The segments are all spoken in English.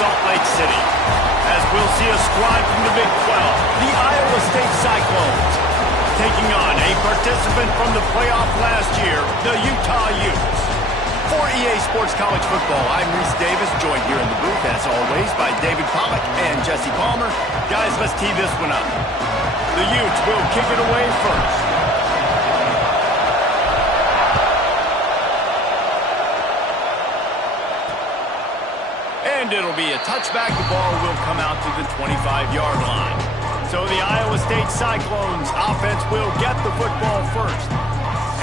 Salt Lake City, as we'll see a squad from the Big 12, the Iowa State Cyclones, taking on a participant from the playoff last year, the Utah Utes. For EA Sports College Football, I'm Reese Davis, joined here in the booth, as always, by David Pollack and Jesse Palmer. Guys, let's tee this one up. The Utes will kick it away first. And it'll be a touchback. The ball will come out to the 25-yard line. So the Iowa State Cyclones offense will get the football first.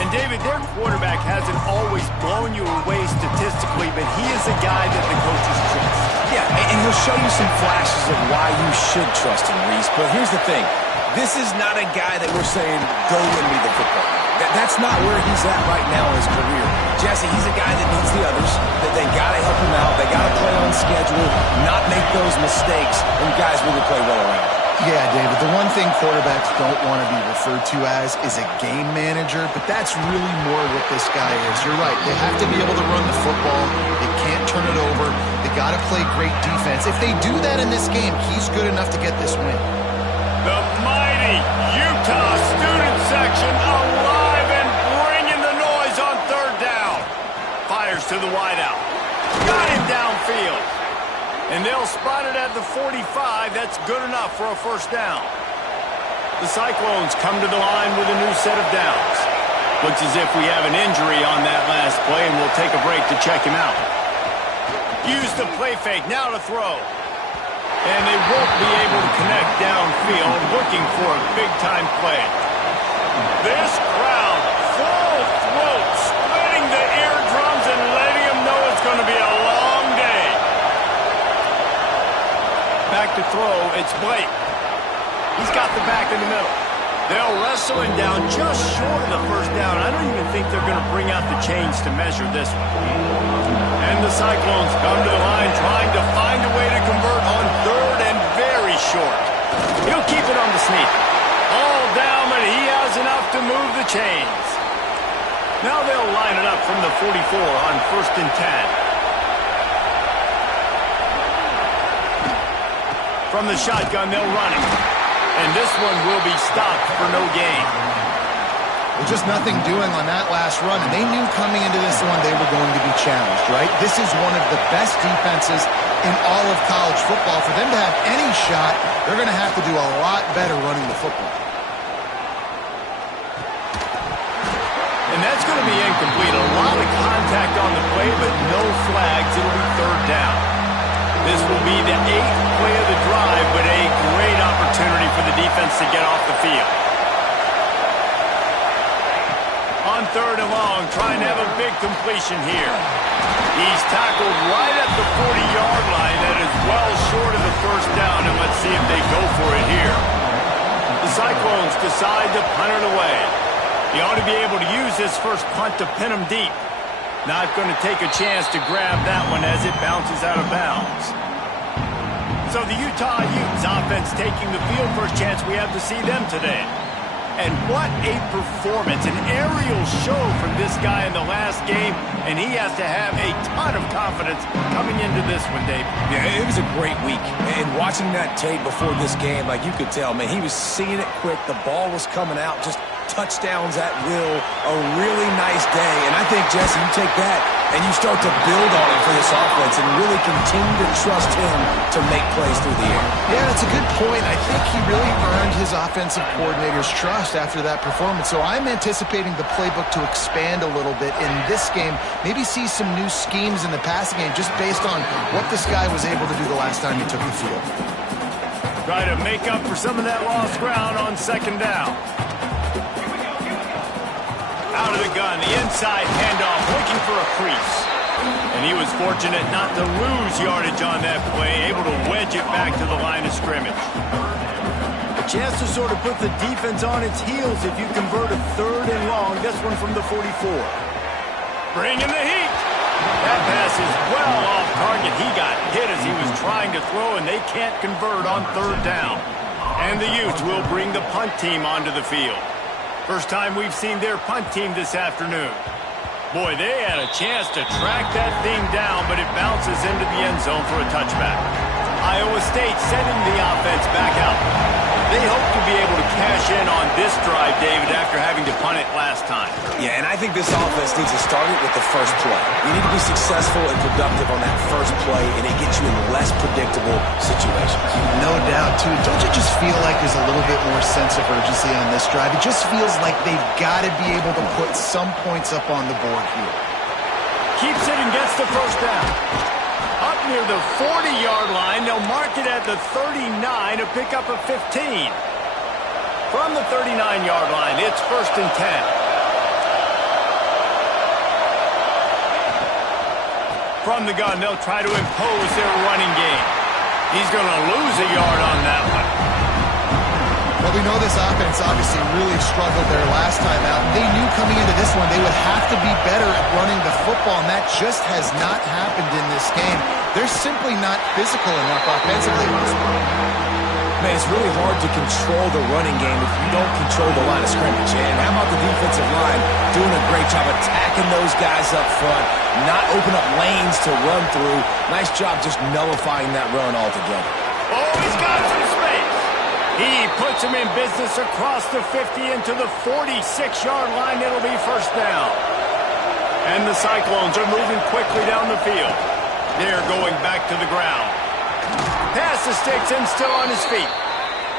And David, their quarterback hasn't always blown you away statistically, but he is a guy that the coaches trust. Yeah, and he'll show you some flashes of why you should trust him, Reese. But here's the thing. This is not a guy that we're saying, go win me the football. That's not where he's at right now in his career. Jesse, he's a guy that needs the others, that they got to help him out. They got to play on schedule, not make those mistakes, and guys really play well around. Yeah, David, the one thing quarterbacks don't want to be referred to as is a game manager, but that's really more what this guy is. You're right. They have to be able to run the football. They can't turn it over. They got to play great defense. If they do that in this game, he's good enough to get this win. The mighty Utah student section alive and bringing the noise on third down. Fires to the wideout. Got him downfield. And they'll spot it at the 45. That's good enough for a first down. The Cyclones come to the line with a new set of downs. Looks as if we have an injury on that last play, and we'll take a break to check him out. Use the play fake, now to throw. And they won't be able to connect downfield, looking for a big-time play. This crowd, full throat, splitting the eardrums and letting them know it's going to be a long day. Back to throw, it's Blake. He's got the back in the middle. They'll wrestle him down just short of the first down. I don't even think they're going to bring out the chains to measure this one. And the Cyclones come to the line trying to find a way to convert on third and very short. He'll keep it on the sneak. All down, but he has enough to move the chains. Now they'll line it up from the 44 on 1st and 10. From the shotgun, they'll run it. And this one will be stopped for no gain. Well, just nothing doing on that last run, and they knew coming into this one they were going to be challenged, right? This is one of the best defenses in all of college football. For them to have any shot, they're going to have to do a lot better running the football. And that's going to be incomplete. A lot of contact on the play, but no flags. It'll be third down. This will be the 8th play of the drive, but a great opportunity for the defense to get off the field. On third and long, trying to have a big completion here. He's tackled right at the 40-yard line. That is well short of the first down, and let's see if they go for it here. The Cyclones decide to punt it away. He ought to be able to use this first punt to pin him deep. Not going to take a chance to grab that one as it bounces out of bounds. So the Utah Utes offense taking the field. First chance we have to see them today. And what a performance, an aerial show from this guy in the last game, and he has to have a ton of confidence coming into this one, Dave. Yeah, it was a great week. And watching that tape before this game, like you could tell, man, he was seeing it quick. The ball was coming out, just touchdowns at will. A really nice day. And I think, Jesse, you take that and you start to build on it for this offense and really continue to trust him to make plays through the air. Yeah, that's a good point. I think he really earned his offensive coordinator's trust after that performance. So I'm anticipating the playbook to expand a little bit in this game. Maybe see some new schemes in the passing game just based on what this guy was able to do the last time he took the field. Try to make up for some of that lost ground on second down. Out of the gun, the inside handoff, looking for a crease. And he was fortunate not to lose yardage on that play, able to wedge it back to the line of scrimmage. A chance to sort of put the defense on its heels if you convert a third and long, this one from the 44. Bringing the heat. That pass is well off target. He got hit as he was trying to throw, and they can't convert on third down. And the Utes will bring the punt team onto the field. First time we've seen their punt team this afternoon. Boy, they had a chance to track that thing down, but it bounces into the end zone for a touchback. Iowa State sending the offense back out. They hope to be able to cash in on this drive, David, after having to punt it last time. Yeah, and I think this offense needs to start it with the first play. You need to be successful and productive on that first play, and it gets you in less predictable situations. No doubt, too. Don't you just feel like there's a little bit more sense of urgency on this drive? It just feels like they've got to be able to put some points up on the board here. Keeps it and gets the first down. Up near the 40-yard line, they'll mark it at the 39 to pick up a 15. From the 39-yard line, it's 1st and 10. From the gun, they'll try to impose their running game. He's going to lose a yard on that one. Well, we know this offense obviously really struggled there last time out. They knew coming into this one they would have to be better at running the football, and that just has not happened in this game. They're simply not physical enough offensively. Man, it's really hard to control the running game if you don't control the line of scrimmage. And how about the defensive line doing a great job attacking those guys up front, not open up lanes to run through. Nice job just nullifying that run altogether. Oh, he's got some space. He puts him in business across the 50 into the 46-yard line. It'll be first down. And the Cyclones are moving quickly down the field. They're going back to the ground. Pass the sticks and still on his feet.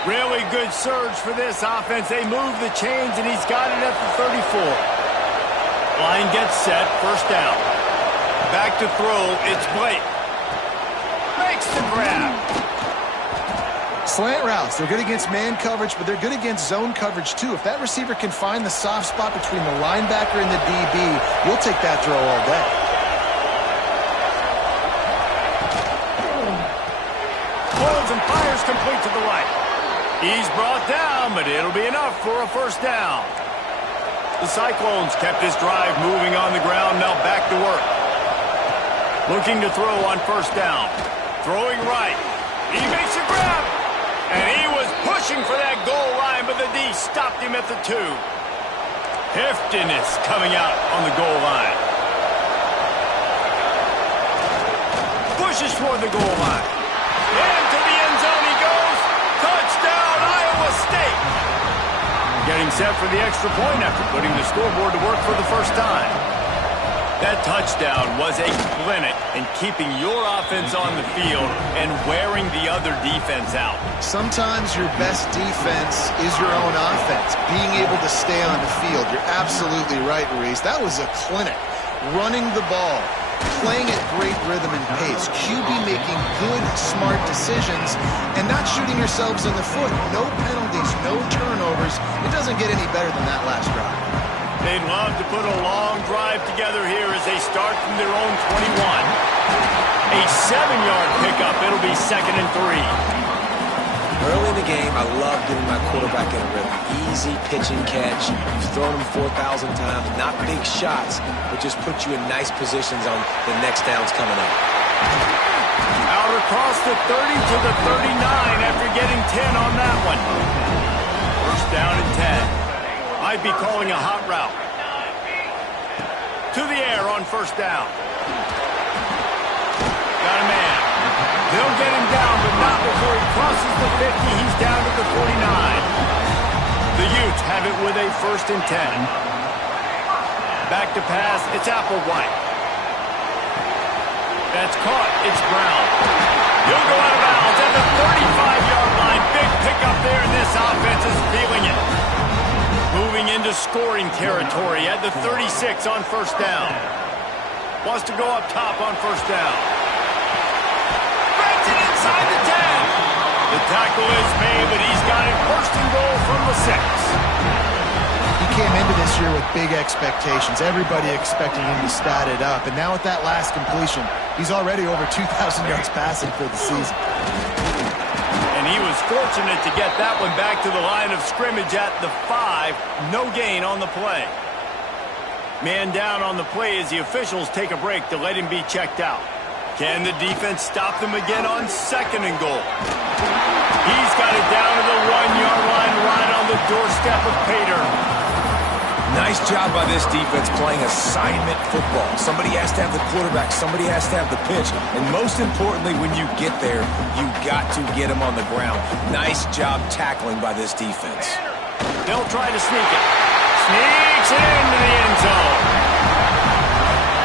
Really good surge for this offense. They move the chains, and he's got it at the 34. Line gets set, first down. Back to throw, it's Blake. Makes the grab. Slant routes, they're good against man coverage, but they're good against zone coverage too. If that receiver can find the soft spot between the linebacker and the DB, you'll take that throw all day. Holds and fires complete to the right. He's brought down, but it'll be enough for a first down. The Cyclones kept this drive moving on the ground, now back to work. Looking to throw on first down. Throwing right. He makes a grab. And he was pushing for that goal line, but the D stopped him at the 2. Heftiness coming out on the goal line. Pushes toward the goal line. Into the end zone he goes. Touchdown, Iowa State. Getting set for the extra point after putting the scoreboard to work for the first time. That touchdown was a clinic in keeping your offense on the field and wearing the other defense out. Sometimes your best defense is your own offense, being able to stay on the field. You're absolutely right, Reese. That was a clinic. Running the ball, playing at great rhythm and pace, QB making good, smart decisions, and not shooting yourselves in the foot. No penalties, no turnovers. It doesn't get any better than that last drive. They'd love to put a long drive together here as they start from their own 21. A 7-yard pickup. It'll be 2nd and 3. Early in the game, I love getting my quarterback in a rhythm. Easy pitch and catch. You've thrown him 4,000 times. Not big shots, but just put you in nice positions on the next downs coming up. Out across the 30 to the 39 after getting 10 on that one. First down and 10. Might be calling a hot route. To the air on first down. Got a man. They'll get him down, but not before he crosses the 50. He's down to the 49. The Utes have it with a 1st and 10. Back to pass. It's Applewhite. That's caught. It's Brown. He'll go out of bounds at the 35-yard line. Big pickup there, and this offense is feeling it. Moving into scoring territory at the 36 on first down. Wants to go up top on first down. Brings it inside the 10. The tackle is made, but he's got it 1st and goal from the 6. He came into this year with big expectations. Everybody expecting him to stat it up. And now with that last completion, he's already over 2,000 yards passing for the season. And he was fortunate to get that one back to the line of scrimmage at the 5. No gain on the play. Man down on the play as the officials take a break to let him be checked out. Can the defense stop them again on 2nd and goal? He's got it down to the 1-yard line right on the doorstep of Pater. Nice job by this defense playing assignment football. Somebody has to have the quarterback, somebody has to have the pitch, and most importantly, when you get there, you got to get them on the ground. Nice job tackling by this defense. They'll try to sneak it. Sneaks it into the end zone.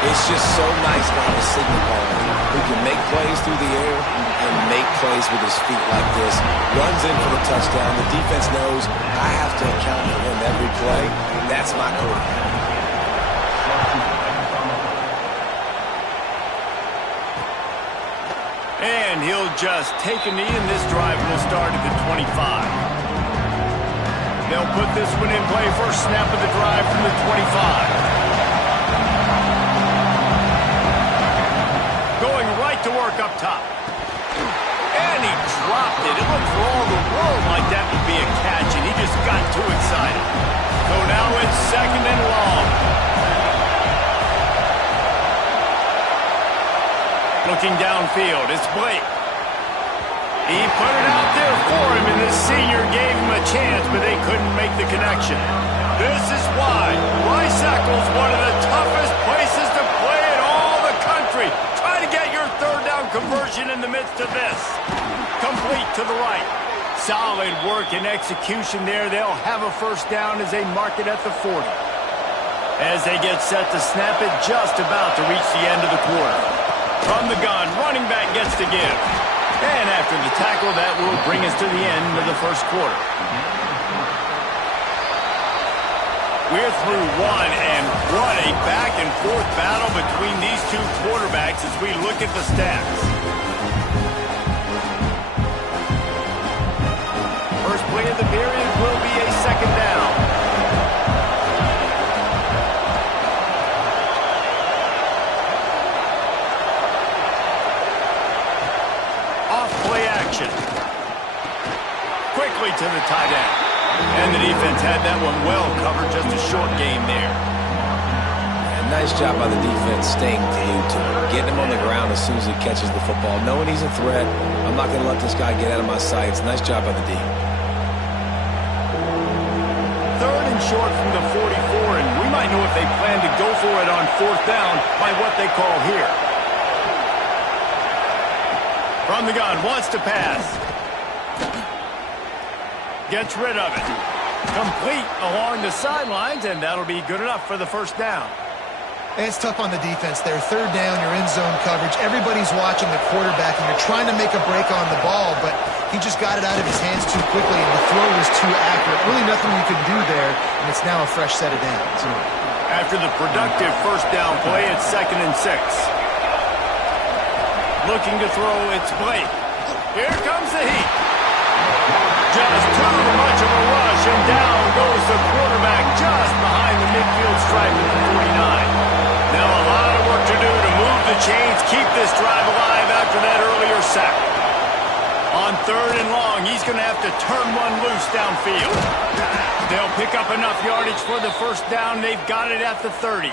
It's just so nice to have a signal caller who can make plays through the air and make plays with his feet like this. Runs in for the touchdown. The defense knows I have to account for him every play. That's my quarterback. And he'll just take a knee, and this drive will start at the 25. They'll put this one in play. First snap of the drive from the 25. Going right to work up top. And he dropped it. It looked for all the world like that would be a catch, and he just got too excited. So now it's second and long. Looking downfield, it's Blake. He put it out there for him, and the senior gave him a chance, but they couldn't make the connection. This is why Rice-Eccles, one of the toughest places to play in all the country. Try to get your third down conversion in the midst of this. Complete to the right. Solid work and execution there. They'll have a first down as they mark it at the 40. As they get set to snap it, just about to reach the end of the quarter. From the gun, running back gets to give. And after the tackle, that will bring us to the end of the first quarter. We're through one, and what a back-and-forth battle between these two quarterbacks as we look at the stats. First play of the period will be a second down. Off-play action. Quickly to the tight end. And the defense had that one well covered, just a short game there. And nice job by the defense staying glued to him, getting him on the ground as soon as he catches the football, knowing he's a threat. I'm not going to let this guy get out of my sights. Nice job by the D. Third and short from the 44, and we might know if they plan to go for it on fourth down by what they call here. From the gun, wants to pass. Gets rid of it. Complete along the sidelines, and that'll be good enough for the first down. It's tough on the defense there. Third down, you're in zone coverage. Everybody's watching the quarterback, and you're trying to make a break on the ball, but he just got it out of his hands too quickly, and the throw was too accurate. Really nothing you could do there, and it's now a fresh set of downs. After the productive first down play, it's 2nd and 6. Looking to throw, it's Blake. Here comes the heat. Just too much of a rush, and down goes the quarterback just behind the midfield stripe at the 49. Now a lot of work to do to move the chains, keep this drive alive after that earlier sack. On third and long, he's going to have to turn one loose downfield. They'll pick up enough yardage for the first down. They've got it at the 30.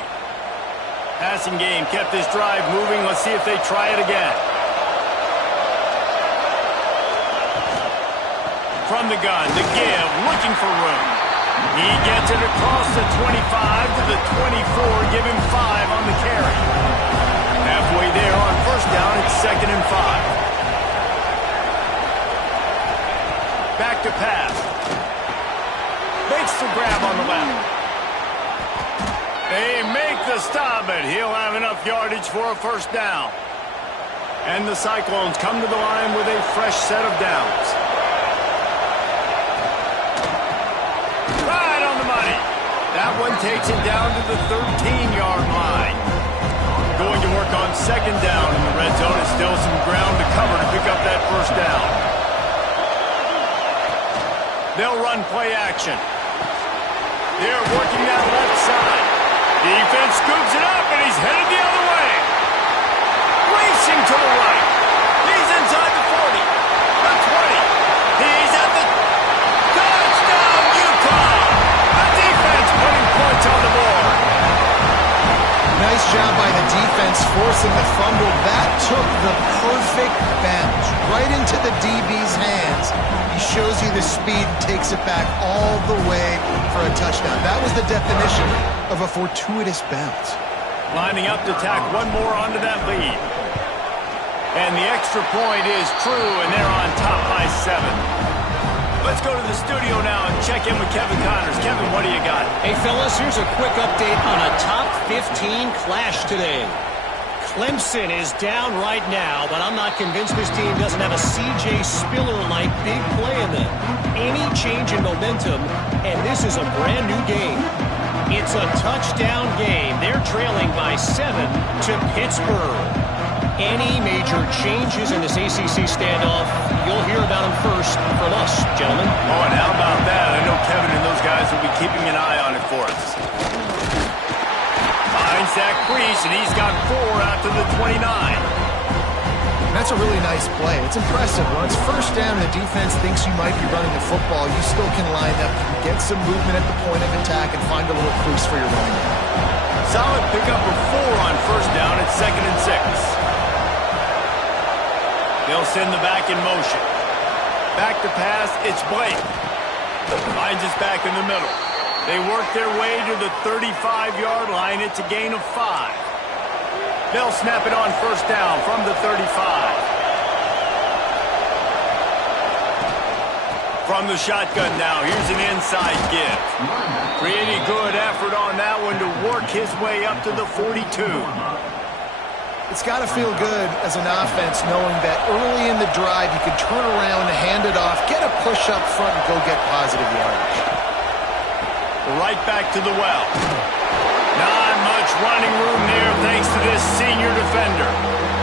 Passing game kept this drive moving. Let's see if they try it again. From the gun, the give, looking for room. He gets it across the 25 to the 24, give him 5 on the carry. Halfway there on first down, it's 2nd and 5. Back to pass. Makes the grab on the left. They make the stop, but he'll have enough yardage for a first down. And the Cyclones come to the line with a fresh set of downs. That one takes it down to the 13-yard line. Going to work on second down in the red zone. It's still some ground to cover to pick up that first down. They'll run play action. They're working that left side. Defense scoops it up, and he's headed the other way. Racing to the right. He's inside the 40. The 20. He's at the touchdown, Utah. Putting points on the board. Nice job by the defense forcing the fumble. That took the perfect bounce right into the DB's hands. He shows you the speed and takes it back all the way for a touchdown. That was the definition of a fortuitous bounce. Lining up to tack one more onto that lead. And the extra point is true, and they're on top by 7. Let's go to the studio now and check in with Kevin Connors. Kevin, what do you got? Hey, fellas, here's a quick update on a top 15 clash today. Clemson is down right now, but I'm not convinced this team doesn't have a C.J. Spiller-like big play in them. Any change in momentum, and this is a brand new game. It's a touchdown game. They're trailing by 7 to Pittsburgh. Any major changes in this ACC standoff, you'll hear about them first from us, gentlemen. Oh, and how about that? I know Kevin and those guys will be keeping an eye on it for us. Finds that crease, and he's got 4 out to the 29. That's a really nice play. It's impressive. When it's first down and the defense thinks you might be running the football, you still can line up, get some movement at the point of attack, and find a little crease for your running back. Solid pickup of 4 on first down at 2nd and 6. They'll send the back in motion. Back to pass, it's Blake. Finds us back in the middle. They work their way to the 35-yard line. It's a gain of 5. They'll snap it on first down from the 35. From the shotgun now, here's an inside give. Pretty good effort on that one to work his way up to the 42. It's got to feel good as an offense knowing that early in the drive you can turn around, hand it off, get a push up front, and go get positive yardage. Right back to the well. Not much running room there thanks to this senior defender.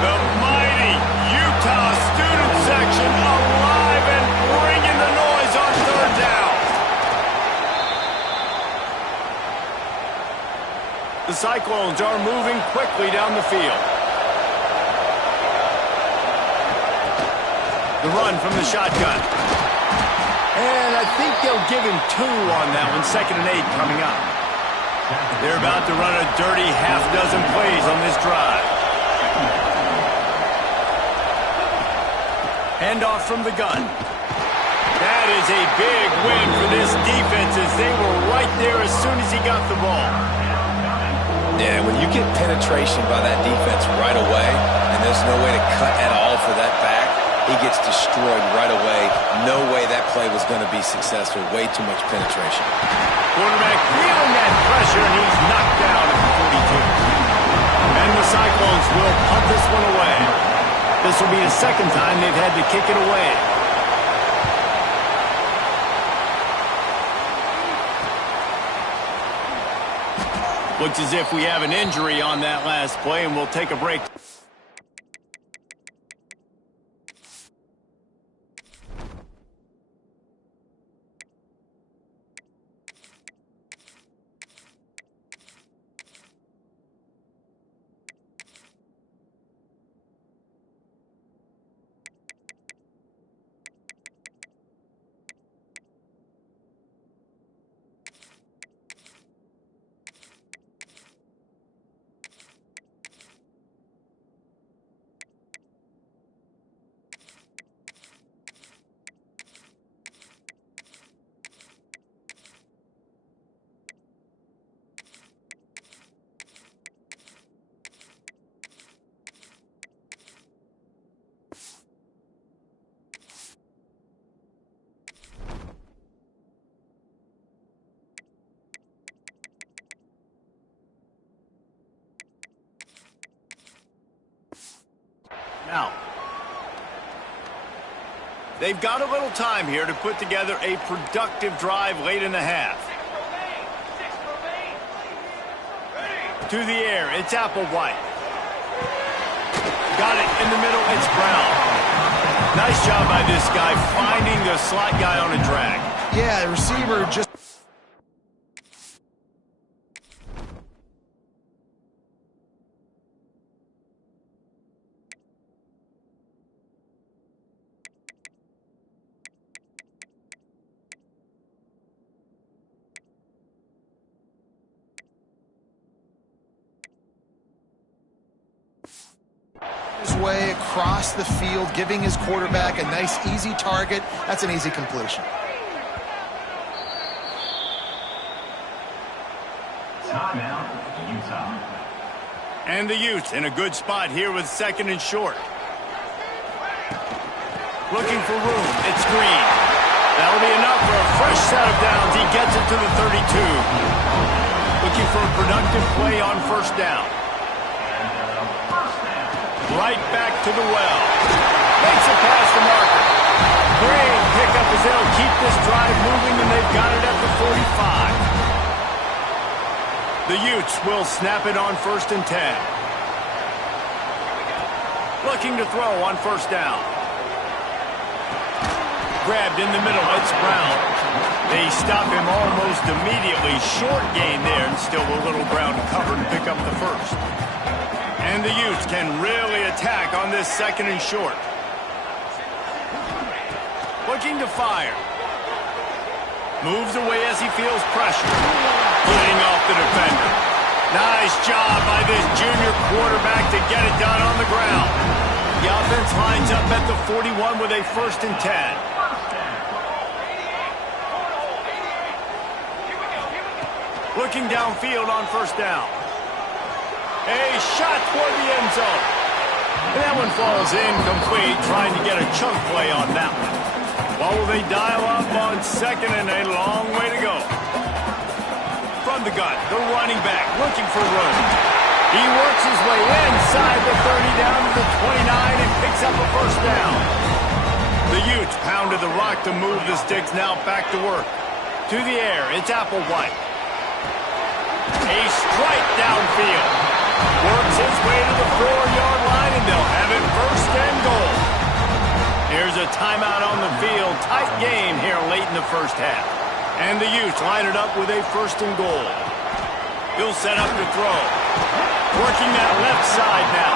The mighty Utah student section alive and bringing the noise on third down. The Cyclones are moving quickly down the field. The run from the shotgun. And I think they'll give him 2 on that one. 2nd and 8 coming up. They're about to run a dirty half-dozen plays on this drive. Handoff from the gun. That is a big win for this defense as they were right there as soon as he got the ball. Yeah, when you get penetration by that defense right away, and there's no way to cut at all for that back, he gets destroyed right away. No way that play was going to be successful. Way too much penetration. Quarterback feeling that pressure, and he's knocked down at the 42. And the Cyclones will punt this one away. This will be the 2nd time they've had to kick it away. Looks as if we have an injury on that last play, and we'll take a break. Now, they've got a little time here to put together a productive drive late in the half. To the air, it's Applewhite. Got it in the middle, it's Brown. Nice job by this guy finding the slot guy on a drag. Yeah, the receiver just... his way across the field, giving his quarterback a nice, easy target. That's an easy completion. Timeout, Utah. And the Utes in a good spot here with 2nd and short. Looking for room. It's Green. That'll be enough for a fresh set of downs. He gets it to the 32. Looking for a productive play on 1st down. Right back to the well. Makes it past the marker. Great pickup as they'll keep this drive moving, and they've got it at the 45. The Utes will snap it on 1st and 10. Looking to throw on 1st down. Grabbed in the middle. It's Brown. They stop him almost immediately. Short gain there, and still a little ground to cover to pick up the 1st. And the Utes can really attack on this 2nd and short. Looking to fire. Moves away as he feels pressure. Getting off the defender. Nice job by this junior quarterback to get it done on the ground. The offense lines up at the 41 with a 1st and 10. Looking downfield on 1st down. A shot toward the end zone. And that one falls incomplete, trying to get a chunk play on that one. Well, will they dial up on 2nd and a long way to go? From the gun, the running back looking for room. He works his way inside the 30 down to the 29 and picks up a 1st down. The Utes pounded the rock to move the sticks, now back to work. To the air, it's Applewhite. A strike downfield. Works his way to the 4-yard line, and they'll have it 1st and goal. Here's a timeout on the field. Tight game here late in the 1st half. And the Utes line it up with a 1st and goal. He'll set up to throw. Working that left side now.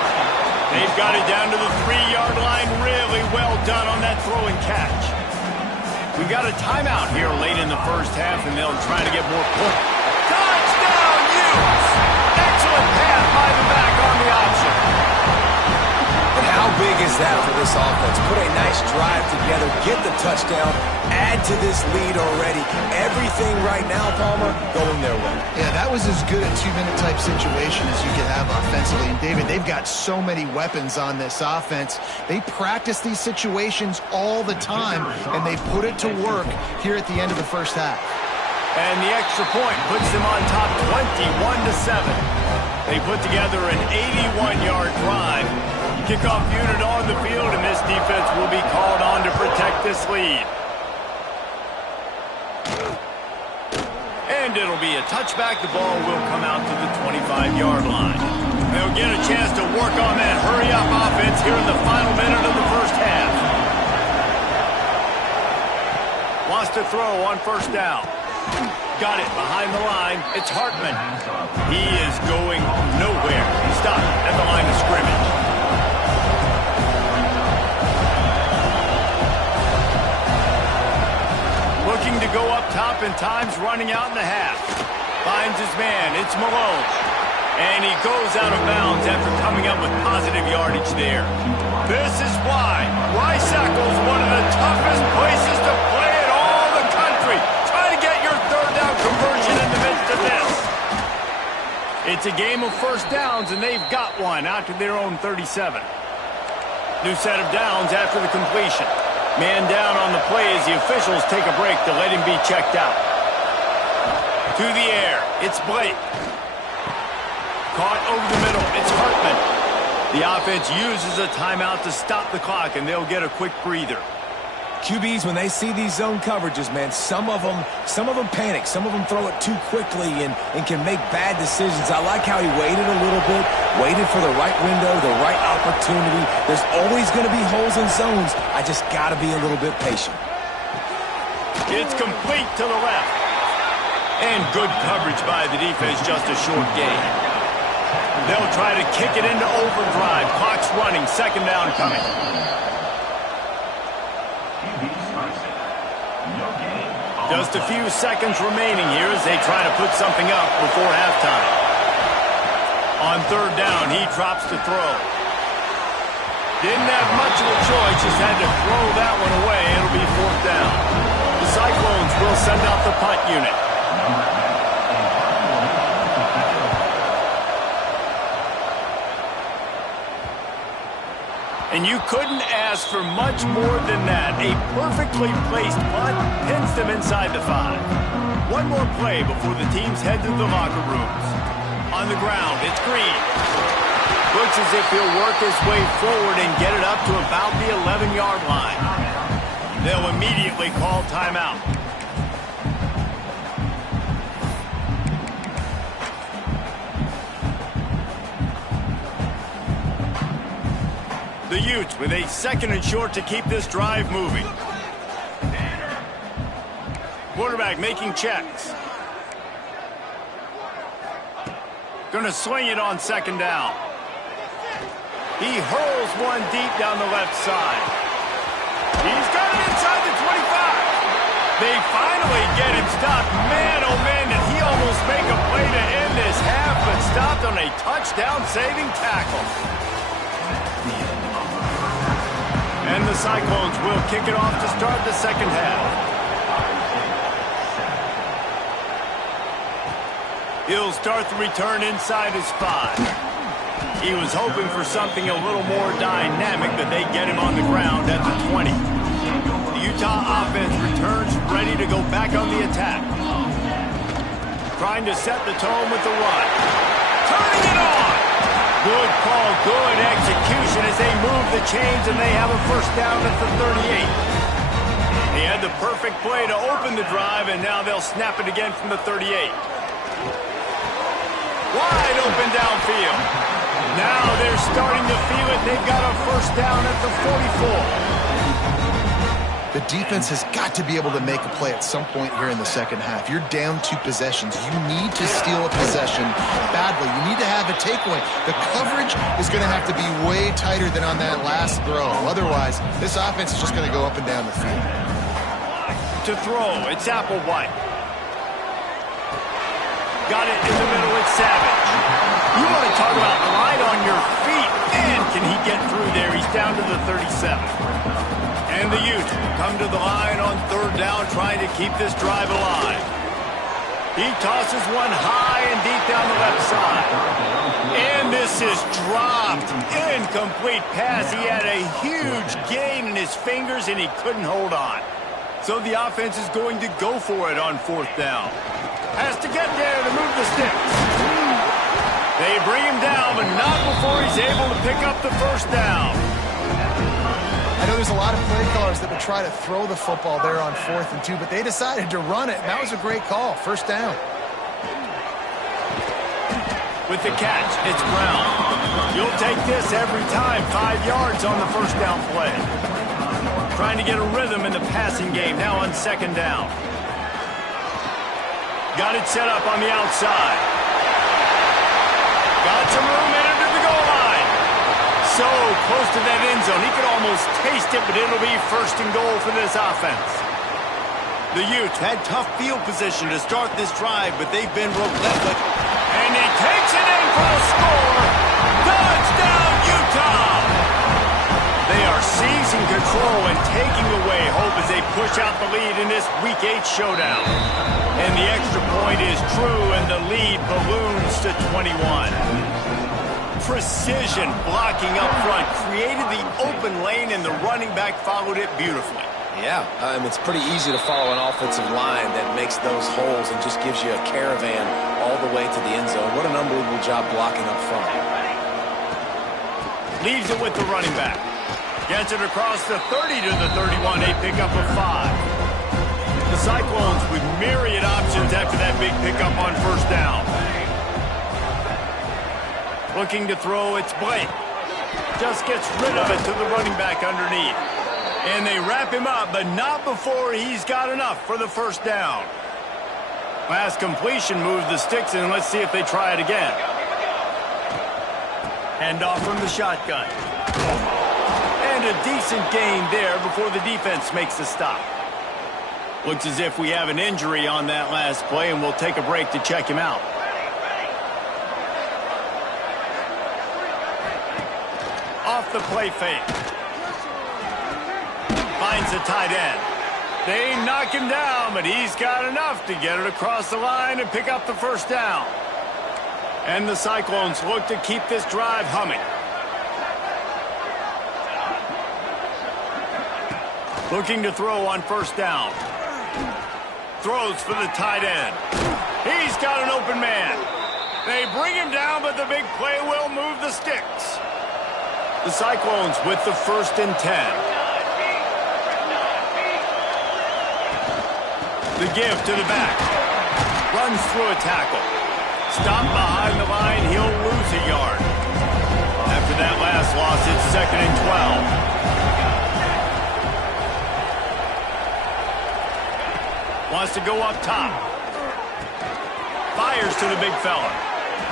They've got it down to the 3-yard line. Really well done on that throw and catch. We got a timeout here late in the 1st half, and they'll try to get more points. Touchdown, Utes! Excellent pass by the back on the option. And how big is that for this offense? Put a nice drive together, get the touchdown, add to this lead already. Everything right now, Palmer, going their way. Yeah, that was as good a 2-minute type situation as you could have offensively. And David, they've got so many weapons on this offense. They practice these situations all the time, and they put it to work here at the end of the 1st half. And the extra point puts them on top 21-7. They put together an 81-yard drive. Kickoff unit on the field, and this defense will be called on to protect this lead. And it'll be a touchback. The ball will come out to the 25-yard line. They'll get a chance to work on that hurry-up offense here in the final minute of the 1st half. Wants to throw on 1st down. Got it behind the line. It's Hartman. He is going nowhere. Stopped at the line of scrimmage. Looking to go up top, and time's running out in the half. Finds his man. It's Malone. And he goes out of bounds after coming up with positive yardage there. This is why Rice-Eccles, one of the toughest places to play in all the country. Try to get your 3rd down conversion in the midst of this. It's a game of 1st downs, and they've got one out to their own 37. New set of downs after the completion. Man down on the play as the officials take a break to let him be checked out. To the air, it's Blake. Caught over the middle, it's Hartman. The offense uses a timeout to stop the clock, and they'll get a quick breather. QBs, when they see these zone coverages, man, some of them panic. Some of them throw it too quickly and can make bad decisions. I like how he waited a little bit, waited for the right window, the right opportunity. There's always going to be holes in zones. I just got to be a little bit patient. It's complete to the left. And good coverage by the defense, just a short gain. They'll try to kick it into overdrive. Clock's running, 2nd down coming. Just a few seconds remaining here as they try to put something up before halftime. On 3rd down, he drops to throw. Didn't have much of a choice, just had to throw that one away. It'll be 4th down. The Cyclones will send out the punt unit. And you couldn't ask for much more than that. A perfectly placed punt pins them inside the 5. One more play before the teams head to the locker rooms. On the ground, it's Green. Looks as if he'll work his way forward and get it up to about the 11-yard line. They'll immediately call timeout. The Utes with a 2nd and short to keep this drive moving. Quarterback making checks. Gonna swing it on 2nd down. He hurls one deep down the left side. He's got it inside the 25. They finally get him stopped. Man, oh man, did he almost make a play to end this half, but stopped on a touchdown-saving tackle. And the Cyclones will kick it off to start the 2nd half. He'll start the return inside his 5. He was hoping for something a little more dynamic, but they get him on the ground at the 20. The Utah offense returns ready to go back on the attack. Trying to set the tone with the run. Turning it on! Good call, good execution as they move the chains, and they have a 1st down at the 38. He had the perfect play to open the drive, and now they'll snap it again from the 38. Wide open downfield. Now they're starting to feel it. They've got a 1st down at the 44. The defense has got to be able to make a play at some point here in the 2nd half. You're down 2 possessions. You need to steal a possession badly. You need to have a takeaway. The coverage is going to have to be way tighter than on that last throw. Otherwise, this offense is just going to go up and down the field. To throw, it's Applewhite. Got it in the middle, it's Savage. You want to talk about light on your feet. Man, can he get through there. He's down to the 37. And the Utes come to the line on 3rd down, trying to keep this drive alive. He tosses one high and deep down the left side. And this is dropped. Incomplete pass. He had a huge gain in his fingers, and he couldn't hold on. So the offense is going to go for it on 4th down. Has to get there to move the sticks. They bring him down, but not before he's able to pick up the 1st down. I know there's a lot of play callers that would try to throw the football there on 4th and 2, but they decided to run it, and that was a great call. 1st down. With the catch, it's Brown. You'll take this every time. 5 yards on the 1st down play. Trying to get a rhythm in the passing game now on 2nd down. Got it set up on the outside. Got some room in it to the goal line. So close to that end zone. He could almost taste it, but it'll be 1st and goal for this offense. The Utes had tough field position to start this drive, but they've been relentless. And he takes it in for the score. Touchdown, Utah! They are seizing control and taking away hope as they push out the lead in this Week 8 showdown. And the extra point is true, and the lead balloons to 21. Precision blocking up front created the open lane, and the running back followed it beautifully. Yeah, it's pretty easy to follow an offensive line that makes those holes and just gives you a caravan all the way to the end zone. What an unbelievable job blocking up front. Leaves it with the running back. Gets it across the 30 to the 31. They pick up a 5. The Cyclones with myriad options after that big pickup on 1st down. Looking to throw, it's Blake. Just gets rid of it to the running back underneath. And they wrap him up, but not before he's got enough for the 1st down. Last completion moves the sticks in. Let's see if they try it again. Hand off from the shotgun. And a decent gain there before the defense makes the stop. Looks as if we have an injury on that last play, and we'll take a break to check him out. Off the play fake. Finds the tight end. They knock him down, but he's got enough to get it across the line and pick up the first down. And the Cyclones look to keep this drive humming. Looking to throw on first down. Throws for the tight end. He's got an open man. They bring him down, but the big play will move the sticks. The Cyclones with the 1st and 10. The give to the back. Runs through a tackle. Stopped behind the line. He'll lose a yard. After that last loss, it's 2nd and 12. Wants to go up top. Fires to the big fella.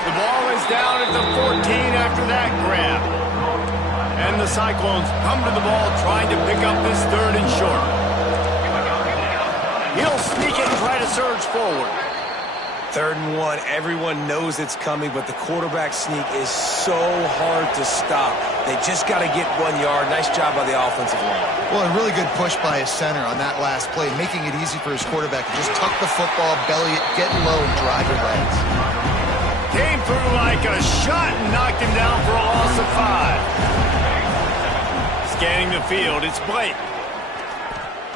The ball is down at the 14 after that grab. And the Cyclones come to the ball trying to pick up this 3rd and short. He'll sneak it and try to surge forward. 3rd and 1. Everyone knows it's coming, but the quarterback sneak is so hard to stop. They just got to get 1 yard. Nice job by the offensive line. Well, a really good push by his center on that last play, making it easy for his quarterback to just tuck the football, belly it, get low, and drive your legs. Came through like a shot and knocked him down for a loss of 5. Scanning the field, it's Blake.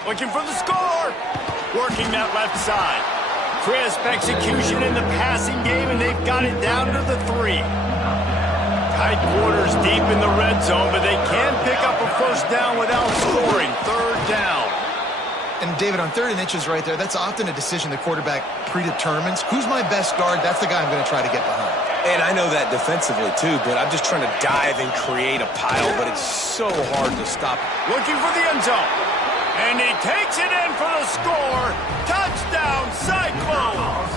Looking for the score. Working that left side. Crisp execution in the passing game, and they've got it down to the 3. Tight quarters deep in the red zone, but they can pick up a first down without scoring. 3rd down. And David, on 3rd and inches right there, that's often a decision the quarterback predetermines. Who's my best guard? That's the guy I'm going to try to get behind. And I know that defensively, too, but I'm just trying to dive and create a pile, but it's so hard to stop. Looking for the end zone. And he takes it in for the score. Touchdown, Cyclones!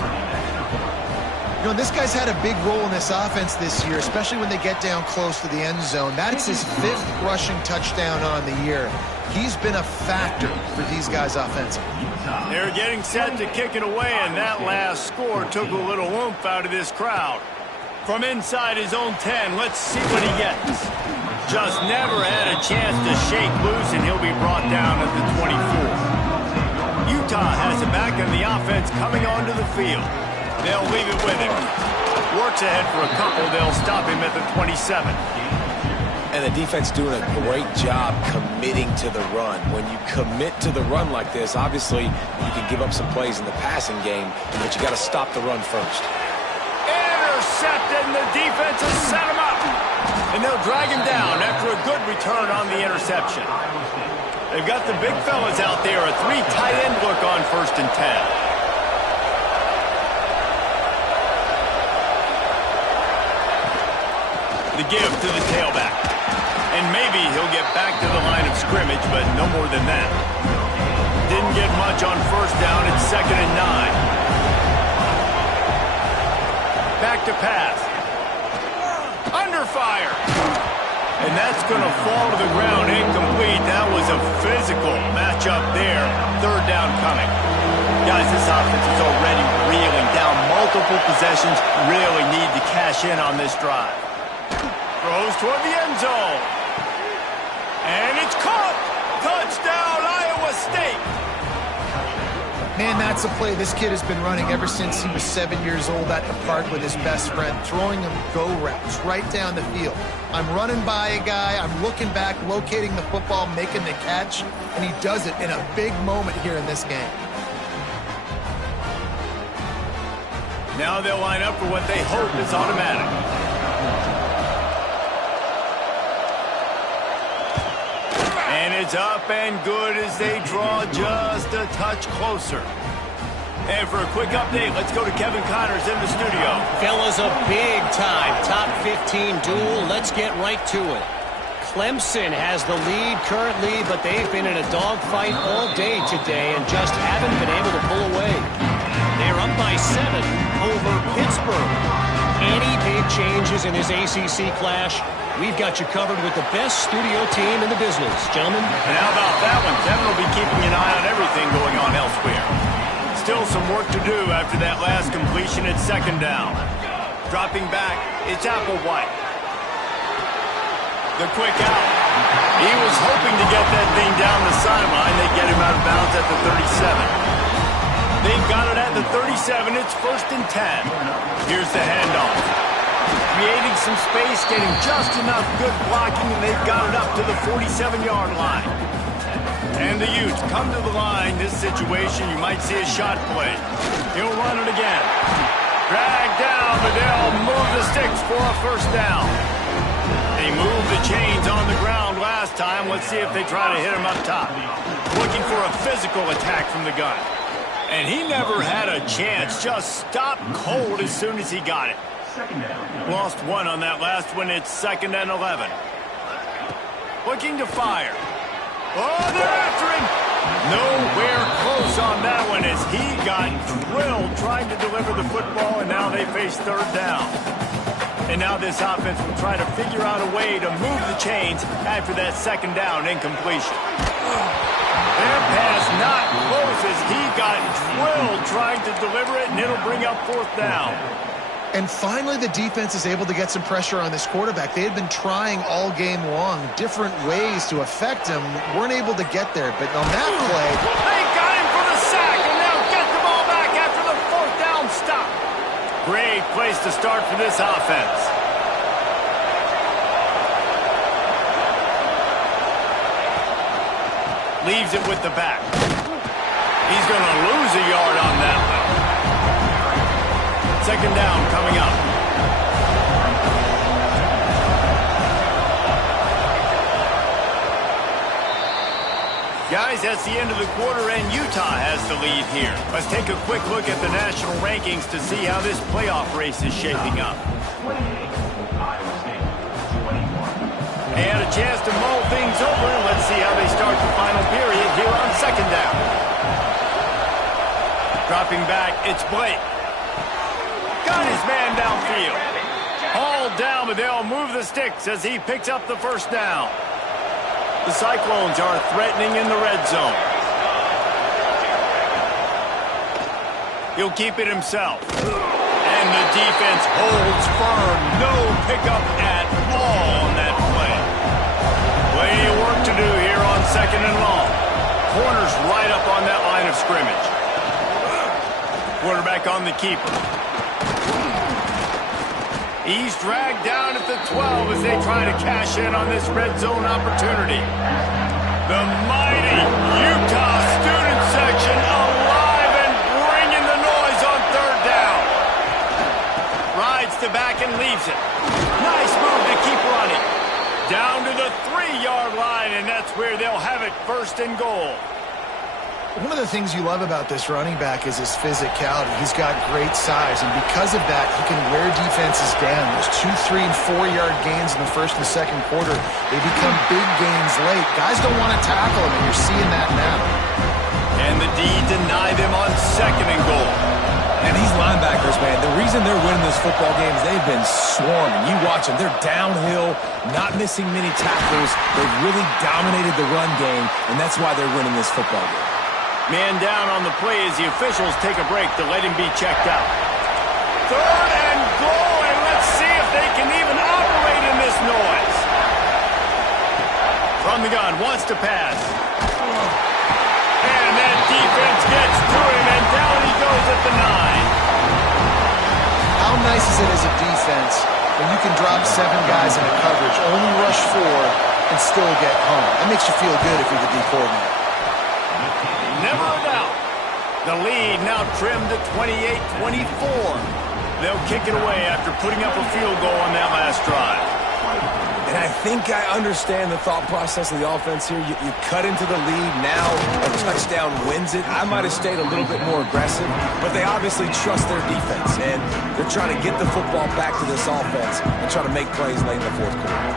You know, this guy's had a big role in this offense this year, especially when they get down close to the end zone. That's his 5th rushing touchdown on the year. He's been a factor for these guys offensively. They're getting set to kick it away, and that last score took a little oomph out of this crowd. From inside his own 10, let's see what he gets. Just never had a chance to shake loose, and he'll be brought down at the 24. Utah has it back, and the offense coming onto the field. They'll leave it with him. Works ahead for a couple. They'll stop him at the 27. And the defense doing a great job committing to the run. When you commit to the run like this, obviously you can give up some plays in the passing game, but you got to stop the run first. Intercepted, and the defense has set him up. And they'll drag him down after a good return on the interception. They've got the big fellas out there. A 3 tight end look on 1st and 10. The give to the tailback. And maybe he'll get back to the line of scrimmage, but no more than that. Didn't get much on first down. It's 2nd and 9. Back to pass. Under fire. And that's going to fall to the ground. Incomplete. That was a physical matchup there. 3rd down coming. Guys, this offense is already reeling down multiple possessions. Really need to cash in on this drive. Throws toward the end zone. And it's caught. Touchdown, Iowa State. Man, that's a play this kid has been running ever since he was 7 years old at the park with his best friend, throwing him go routes right down the field. I'm running by a guy, I'm looking back, locating the football, making the catch, and he does it in a big moment here in this game. Now they'll line up for what they hope is automatic. And it's up and good as they draw just a touch closer. And for a quick update, let's go to Kevin Connors in the studio. Fellas, a big-time top 15 duel. Let's get right to it. Clemson has the lead currently, but they've been in a dogfight all day today and just haven't been able to pull away. They're up by 7 over Pittsburgh. Any big changes in this ACC clash? We've got you covered with the best studio team in the business, gentlemen. And how about that one? Kevin will be keeping an eye on everything going on elsewhere. Still some work to do after that last completion at 2nd down. Dropping back, it's Applewhite. The quick out. He was hoping to get that thing down the sideline. They get him out of bounds at the 37. They've got it at the 37. It's 1st and 10. Here's the handoff. Creating some space, getting just enough good blocking, and they've got it up to the 47-yard line. And the Utes come to the line. This situation, you might see a shot play. He'll run it again. Drag down, but they'll move the sticks for a 1st down. They moved the chains on the ground last time. Let's see if they try to hit him up top. Looking for a physical attack from the gun. And he never had a chance. Just stopped cold as soon as he got it. Lost one on that last one. It's 2nd and 11. Looking to fire. Oh, they're after him. Nowhere close on that one as he got drilled trying to deliver the football, and now they face 3rd down. And now this offense will try to figure out a way to move the chains after that 2nd down incompletion. Their pass not close as he got drilled trying to deliver it, and it'll bring up 4th down. And finally, the defense is able to get some pressure on this quarterback. They had been trying all game long different ways to affect him. Weren't able to get there, but on that play... They got him for the sack, and they'll get the ball back after the 4th down stop. Great place to start for this offense. Leaves it with the back. He's going to lose a yard on that one. 2nd down coming up. Guys, that's the end of the quarter, and Utah has the lead here. Let's take a quick look at the national rankings to see how this playoff race is shaping up. They had a chance to mull things over, and let's see how they start the final period here on 2nd down. Dropping back, it's Blake. Got his man downfield. Hauled down, but they'll move the sticks as he picks up the 1st down. The Cyclones are threatening in the red zone. He'll keep it himself. And the defense holds firm. No pickup at all on that play. Plenty of work to do here on 2nd and long. Corner's right up on that line of scrimmage. Quarterback on the keeper. He's dragged down at the 12 as they try to cash in on this red zone opportunity. The mighty Utah student section alive and bringing the noise on 3rd down. Rides to back and leaves it. Nice move to keep running. Down to the 3-yard line, and that's where they'll have it 1st and goal. One of the things you love about this running back is his physicality. He's got great size, and because of that, he can wear defenses down. Those 2-, 3-, and 4-yard gains in the 1st and 2nd quarter, they become big gains late. Guys don't want to tackle him, and you're seeing that now. And the D deny them on 2nd and goal. And these linebackers, man, the reason they're winning this football game is they've been swarming. You watch them. They're downhill, not missing many tackles. They've really dominated the run game, and that's why they're winning this football game. Man down on the play as the officials take a break to let him be checked out. 3rd and goal, and let's see if they can even operate in this noise. From the gun, wants to pass. And that defense gets to him, and down he goes at the 9. How nice is it as a defense when you can drop 7 guys into coverage, only rush 4, and still get home? That makes you feel good if you're the D coordinator. Never a doubt. The lead now trimmed to 28-24. They'll kick it away after putting up a field goal on that last drive. And I think I understand the thought process of the offense here. You cut into the lead. Now a touchdown wins it. I might have stayed a little bit more aggressive, but they obviously trust their defense, and they're trying to get the football back to this offense and try to make plays late in the 4th quarter.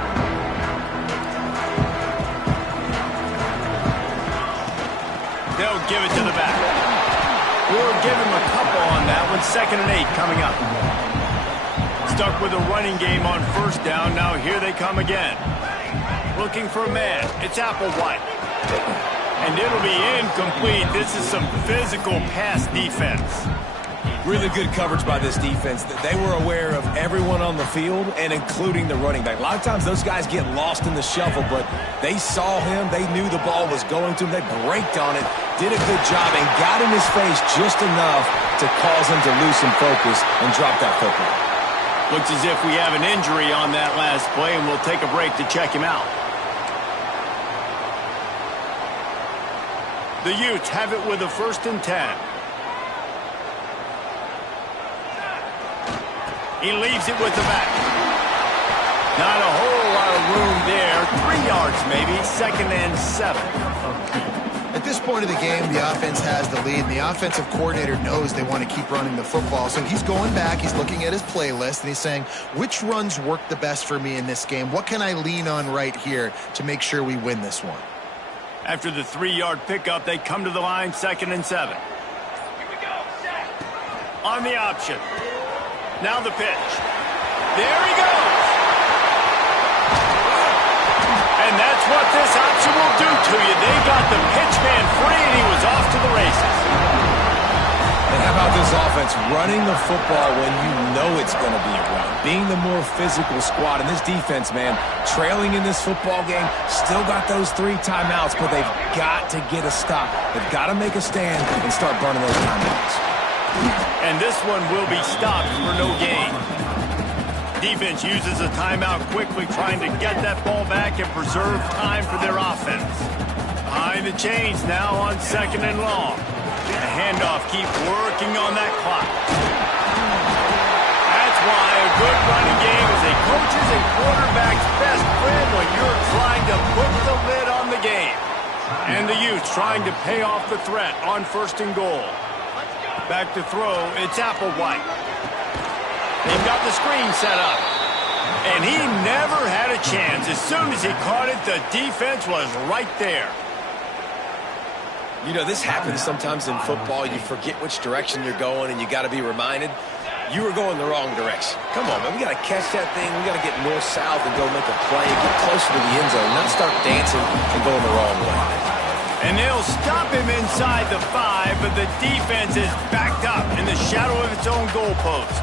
They'll give it to the back. We'll give him a couple on that one. 2nd and 8 coming up. Stuck with a running game on 1st down. Now here they come again. Looking for a man. It's Applewhite. And it'll be incomplete. This is some physical pass defense. Really good coverage by this defense. They were aware of everyone on the field and including the running back. A lot of times those guys get lost in the shuffle, but they saw him. They knew the ball was going to him. They braked on it, did a good job, and got in his face just enough to cause him to lose some focus and drop that football. Looks as if we have an injury on that last play, and we'll take a break to check him out. The Utes have it with a 1st and 10. He leaves it with the back. Not a whole lot of room there. 3 yards maybe. 2nd and 7. At this point of the game, the offense has the lead, and the offensive coordinator knows they want to keep running the football. So he's going back, he's looking at his playlist, and he's saying, which runs work the best for me in this game? What can I lean on right here to make sure we win this one? After the 3-yard pickup, they come to the line, 2nd and 7. On the option. Now the pitch. There he goes. And that's what this option will do to you. They got the pitch man free, and he was off to the races. And how about this offense running the football when you know it's going to be a run? Being the more physical squad. And this defense, man, trailing in this football game, still got those 3 timeouts, but they've got to get a stop. They've got to make a stand and start burning those timeouts. And this one will be stopped for no gain. Defense uses a timeout quickly, trying to get that ball back and preserve time for their offense. Behind the chains now on 2nd and long. The handoff keeps working on that clock. That's why a good running game is a coach's and quarterback's best friend when you're trying to put the lid on the game. And the Utes trying to pay off the threat on 1st and goal. Back to throw, it's Applewhite. They've got the screen set up. And he never had a chance. As soon as he caught it, the defense was right there. You know, this happens sometimes in football. You forget which direction you're going, and you got to be reminded you were going the wrong direction. Come on, man. We got to catch that thing. We got to get north-south and go make a play, get closer to the end zone, not start dancing and going the wrong way. And they'll stop him inside the 5, but the defense is backed up in the shadow of its own goalpost.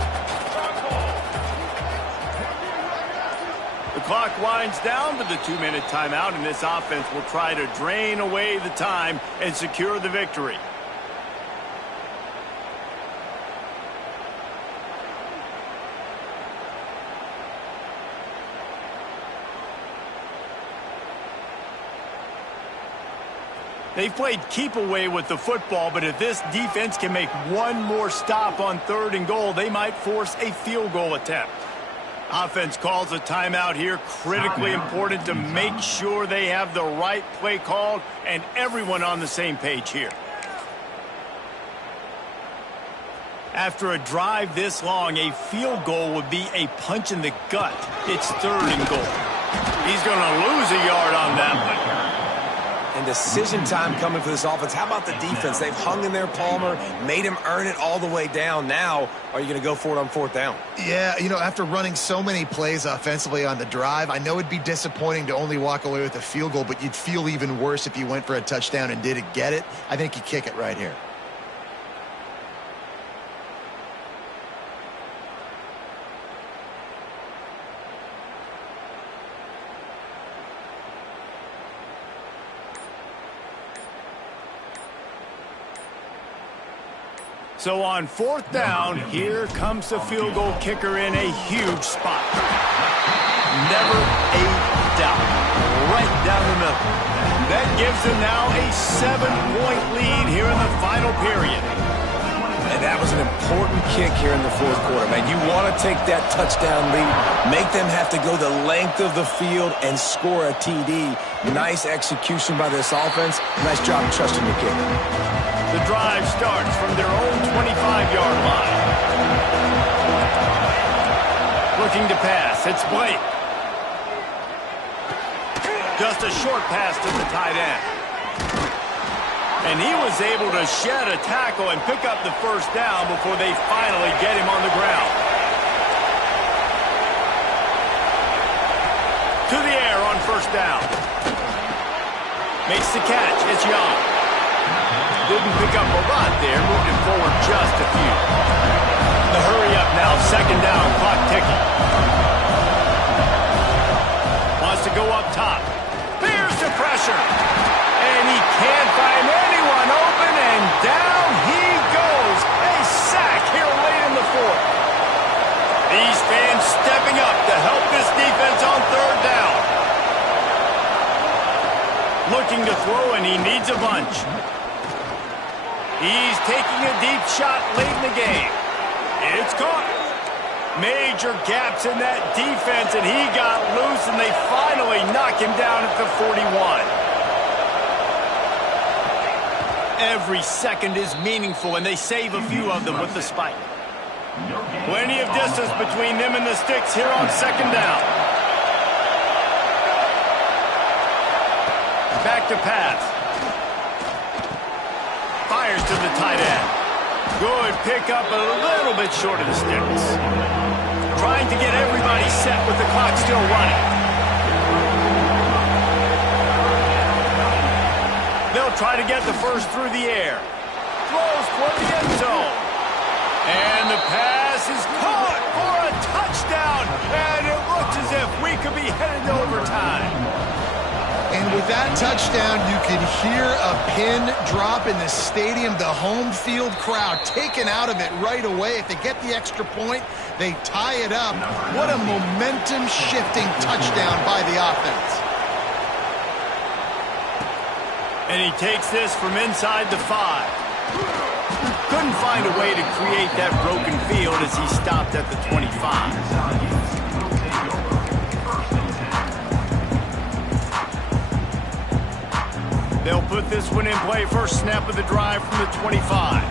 The clock winds down to the 2-minute timeout, and this offense will try to drain away the time and secure the victory. They've played keep away with the football, but if this defense can make one more stop on 3rd and goal, they might force a field goal attempt. Offense calls a timeout here, critically important to make sure they have the right play called and everyone on the same page here. After a drive this long, a field goal would be a punch in the gut. It's 3rd and goal. He's going to lose a yard on that one. And decision time coming for this offense. How about the defense? They've hung in there, Palmer, made him earn it all the way down. Now, are you going to go for it on 4th down? Yeah, you know, after running so many plays offensively on the drive, I know it'd be disappointing to only walk away with a field goal, but you'd feel even worse if you went for a touchdown and didn't get it. I think you kick it right here. So on 4th down, here comes the field goal kicker in a huge spot. Never a doubt. Right down the middle. That gives them now a 7-point lead here in the final period. And that was an important kick here in the 4th quarter, man. You want to take that touchdown lead, make them have to go the length of the field and score a TD. Nice execution by this offense. Nice job trusting the kicker. The drive starts from their own 25-yard line. Looking to pass. It's Blake. Just a short pass to the tight end. And he was able to shed a tackle and pick up the 1st down before they finally get him on the ground. To the air on 1st down. Makes the catch. It's Young. Didn't pick up a lot there, moved it forward just a few. Second down, clock ticking. Wants to go up top. Fears the pressure. And he can't find anyone open, and down he goes. A sack here late in the fourth. These fans stepping up to help this defense on third down. Looking to throw, and he needs a bunch. He's taking a deep shot late in the game. It's caught. Major gaps in that defense, and he got loose, and they finally knock him down at the 41. Every second is meaningful, and they save a few of them with the spike. Plenty of distance between them and the sticks here on second down. Back to pass. Fires to the tight end. Good pickup, a little bit short of the sticks. Trying to get everybody set with the clock still running. They'll try to get the first through the air. Throws for the end zone. And the pass is caught for a touchdown. And it looks as if we could be headed to overtime. And with that touchdown, you can hear a pin drop in the stadium. The home field crowd taken out of it right away. If they get the extra point, they tie it up. What a momentum-shifting touchdown by the offense. And he takes this from inside the 5. Couldn't find a way to create that broken field as he stopped at the 25. They'll put this one in play first snap of the drive from the 25.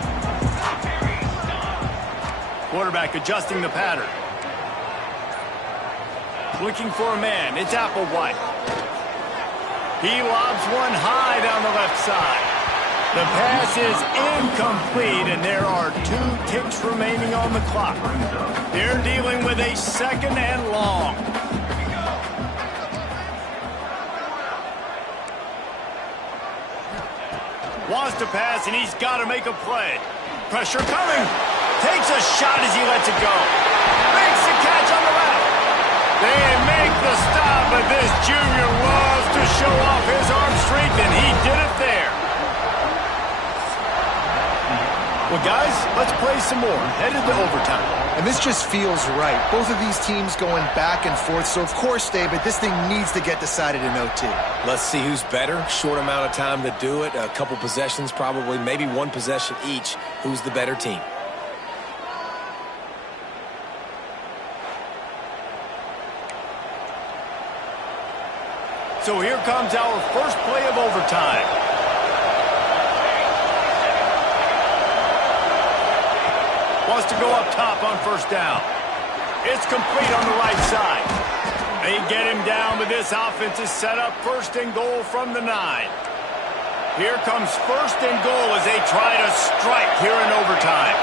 Quarterback adjusting the pattern. Looking for a man. It's Applewhite. He lobs one high down the left side. The pass is incomplete, and there are 2 ticks remaining on the clock. They're dealing with a second and long. Wants to pass, and he's got to make a play. Pressure coming. Takes a shot as he lets it go. Makes the catch on the left. They make the stop, but this junior loves to show off his arm strength, and he did it there. Well, guys, let's play some more. Headed to overtime. And this just feels right. Both of these teams going back and forth. So, of course, David, this thing needs to get decided in OT. Let's see who's better. Short amount of time to do it. A couple possessions, probably, maybe one possession each. Who's the better team? So here comes our first play of overtime. Wants to go up top on first down. It's complete on the right side. They get him down, but this offense is set up first and goal from the 9. Here comes first and goal as they try to strike here in overtime.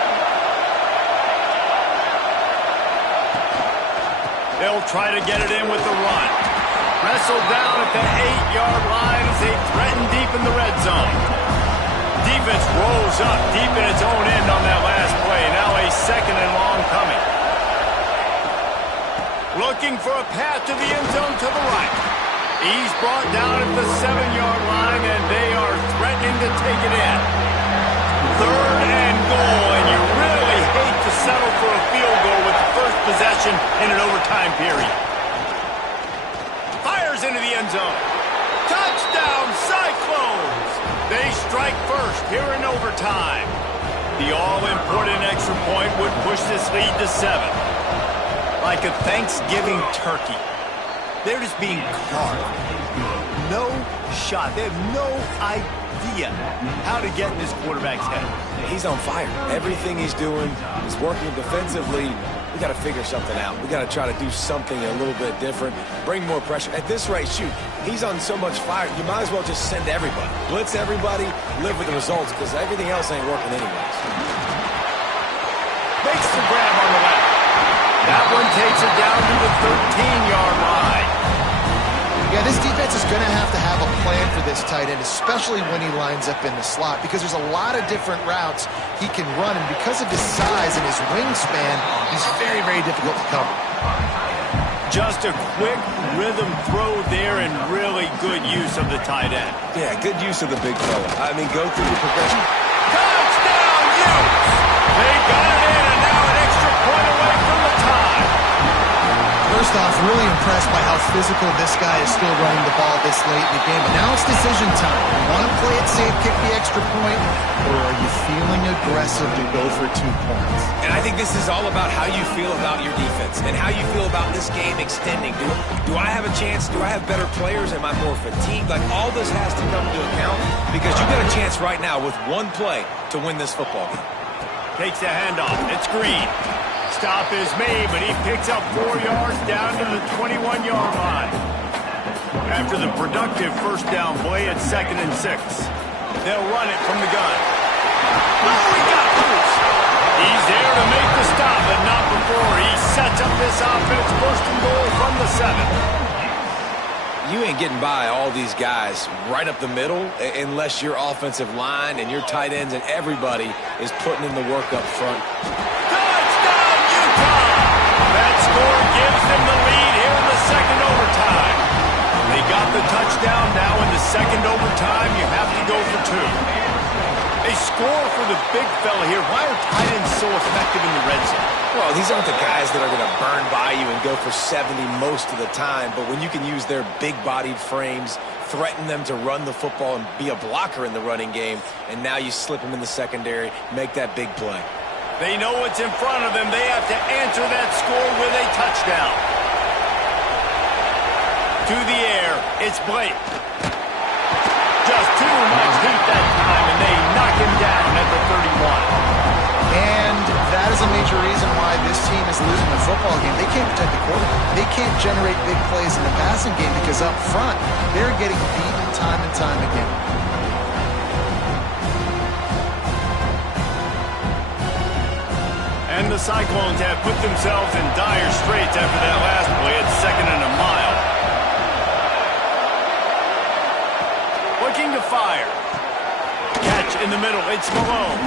They'll try to get it in with the run. Wrestled down at the 8-yard line as they threaten deep in the red zone. Defense rolls up deep in its own end on that last play. Now a second and long coming. Looking for a path to the end zone to the right. He's brought down at the 7-yard line, and they are threatening to take it in. Third and goal, and you really hate to settle for a field goal with the first possession in an overtime period. Fires into the end zone. Touchdown, Cyclones! They strike first here in overtime. The all-important extra point would push this lead to 7. Like a Thanksgiving turkey. They're just being carved. No shot. They have no idea how to get in this quarterback's head. He's on fire. Everything he's doing is working defensively. We got to figure something out. We got to try to do something a little bit different. Bring more pressure. At this rate, shoot, he's on so much fire. You might as well just send everybody. Blitz everybody, live with the results, because everything else ain't working anyways. Makes the grab on the left. That one takes it down to the 13-yard line. Yeah, this defense is going to have a plan for this tight end, especially when he lines up in the slot, because there's a lot of different routes he can run, and because of his size and his wingspan, he's very, very difficult to cover. Just a quick rhythm throw there and really good use of the tight end. Yeah, good use of the big fella. I mean, go through the progression. Touchdown, Utes! They got it in, and now an extra point away from the tie. First off, really impressed by how physical this guy is still running the ball this late in the game. But now it's decision time. You want to play it safe, kick the extra point, or are you feeling aggressive to go for 2 points? And I think this is all about how you feel about your defense and how you feel about this game extending. Do I have a chance? Do I have better players? Am I more fatigued? Like, all this has to come into account because you got a chance right now with one play to win this football game. Takes the handoff. It's Green. Stop is made, but he picks up 4 yards down to the 21-yard line. After the productive first down play, it's 2nd and 6. They'll run it from the gun. Oh, he got loose. He's there to make the stop, but not before he sets up this offense. 1st and goal from the 7. You ain't getting by all these guys right up the middle unless your offensive line and your tight ends and everybody is putting in the work up front. Touchdown, Utah! That score gives them the lead here in the 2nd overtime. They got the touchdown. Now in the 2nd overtime, you have to go for 2. They score for the big fella here. Why are tight ends so effective in the red zone? Well, these aren't the guys that are going to burn by you and go for 70 most of the time, but when you can use their big-bodied frames, threaten them to run the football and be a blocker in the running game, and now you slip them in the secondary, make that big play. They know what's in front of them. They have to answer that score with a touchdown. To the air, it's Blake. Just too much heat that time, and they knock him down at the 31. And that is a major reason why this team is losing the football game. They can't protect the quarterback. They can't generate big plays in the passing game because up front, they're getting beaten time and time again. And the Cyclones have put themselves in dire straits after that last play. It's 2nd and a mile. Looking to fire. Catch in the middle. It's Malone.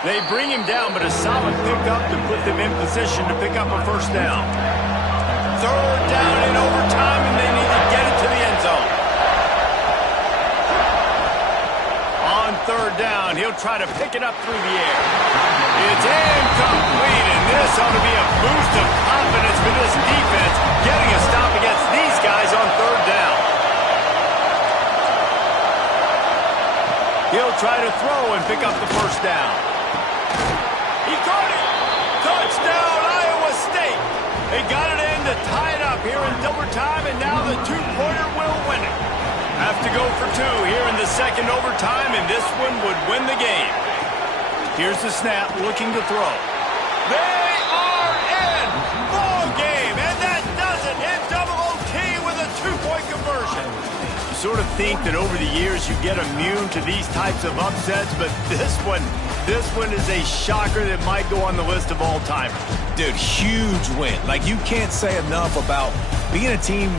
They bring him down, but a solid pickup to put them in position to pick up a 1st down. 3rd down in overtime, and they need to get it to the end zone. On 3rd down, he'll try to pick it up through the air. It's incomplete, and this ought to be a boost of confidence for this defense, getting a stop against these guys on 3rd down. He'll try to throw and pick up the 1st down. He caught it! Touchdown, Iowa State! They got it in to tie it up here in overtime, and now the 2-pointer will win it. Have to go for 2 here in the 2nd overtime, and this one would win the game. Here's the snap, looking to throw. They are in! Ball game, and that does it in double OT with a 2-point conversion. You sort of think that over the years you get immune to these types of upsets, but this one is a shocker that might go on the list of all-timers. Dude, huge win. Like, you can't say enough about being a team with